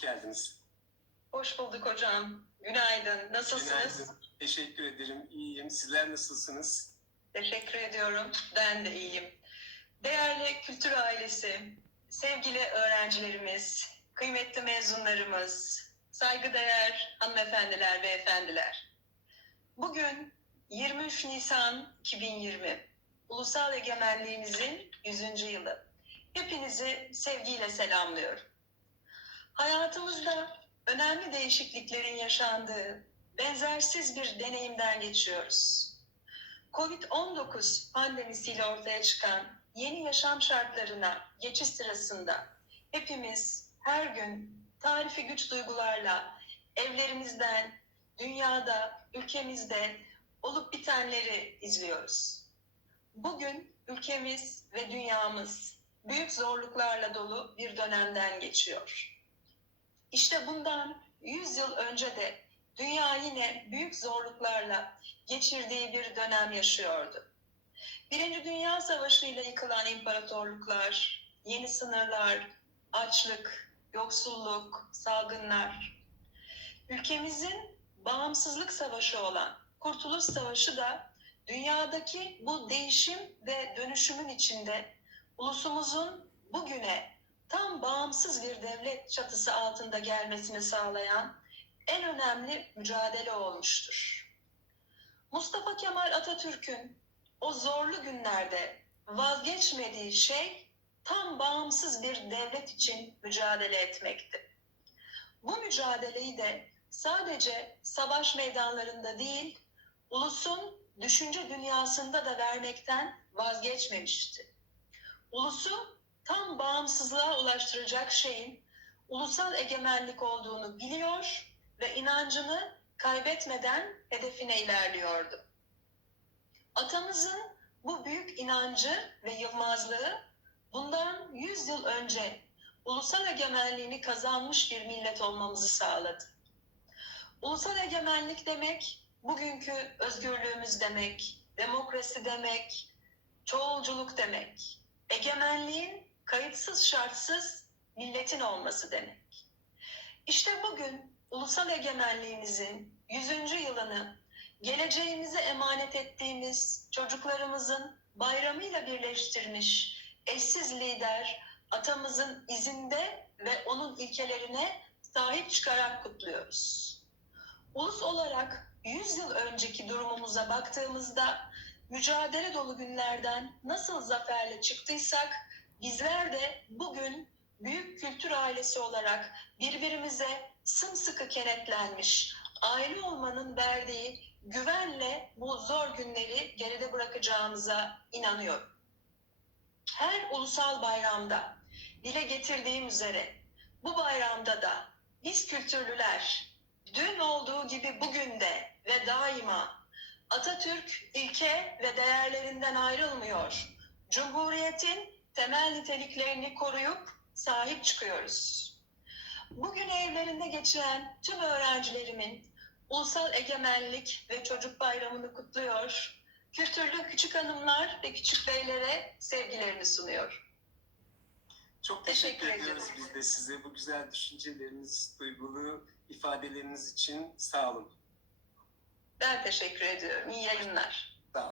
geldiniz. Hoş bulduk hocam. Günaydın. Nasılsınız? Günaydın. Teşekkür ederim. İyiyim. Sizler nasılsınız? Teşekkür ediyorum. Ben de iyiyim. Değerli kültür ailesi, sevgili öğrencilerimiz, kıymetli mezunlarımız, saygıdeğer hanımefendiler ve efendiler. Bugün 23 Nisan 2020, Ulusal Egemenliğimizin 100. yılı. Hepinizi sevgiyle selamlıyorum. Hayatımızda önemli değişikliklerin yaşandığı benzersiz bir deneyimden geçiyoruz. Covid-19 pandemisiyle ortaya çıkan yeni yaşam şartlarına geçiş sırasında hepimiz her gün tarifi güç duygularla evlerimizden, dünyada, ülkemizde olup bitenleri izliyoruz. Bugün ülkemiz ve dünyamız büyük zorluklarla dolu bir dönemden geçiyor. İşte bundan 100 yıl önce de dünya yine büyük zorluklarla geçirdiği bir dönem yaşıyordu. Birinci Dünya Savaşı ile yıkılan imparatorluklar, yeni sınırlar, açlık, yoksulluk, salgınlar. Ülkemizin bağımsızlık savaşı olan Kurtuluş Savaşı da dünyadaki bu değişim ve dönüşümün içinde ulusumuzun bugüne bağımsız bir devlet çatısı altında gelmesini sağlayan en önemli mücadele olmuştur. Mustafa Kemal Atatürk'ün o zorlu günlerde vazgeçmediği şey tam bağımsız bir devlet için mücadele etmekti. Bu mücadeleyi de sadece savaş meydanlarında değil, ulusun düşünce dünyasında da vermekten vazgeçmemişti. Ulusu tam bağımsızlığa ulaştıracak şeyin ulusal egemenlik olduğunu biliyor ve inancını kaybetmeden hedefine ilerliyordu. Atamızın bu büyük inancı ve yılmazlığı bundan 100 yıl önce ulusal egemenliğini kazanmış bir millet olmamızı sağladı. Ulusal egemenlik demek bugünkü özgürlüğümüz demek, demokrasi demek, çoğulculuk demek. Egemenliğin kayıtsız şartsız milletin olması demek. İşte bugün ulusal egemenliğimizin 100. yılını geleceğimize emanet ettiğimiz çocuklarımızın bayramıyla birleştirmiş eşsiz lider atamızın izinde ve onun ilkelerine sahip çıkarak kutluyoruz. Ulus olarak 100 yıl önceki durumumuza baktığımızda mücadele dolu günlerden nasıl zaferle çıktıysak bizler de bugün büyük kültür ailesi olarak birbirimize sımsıkı kenetlenmiş, aile olmanın verdiği güvenle bu zor günleri geride bırakacağımıza inanıyorum. Her ulusal bayramda dile getirdiğim üzere bu bayramda da biz kültürlüler dün olduğu gibi bugün de ve daima Atatürk ilke ve değerlerinden ayrılmıyor. Cumhuriyetin temel niteliklerini koruyup sahip çıkıyoruz. Bugün evlerinde geçiren tüm öğrencilerimin Ulusal Egemenlik ve Çocuk Bayramı'nı kutluyor. Kültürlü küçük hanımlar ve küçük beylere sevgilerini sunuyor. Çok teşekkür, Teşekkür ediyoruz biz de size bu güzel düşünceleriniz, duygulu ifadeleriniz için sağ olun. Ben teşekkür ediyorum. İyi yayınlar.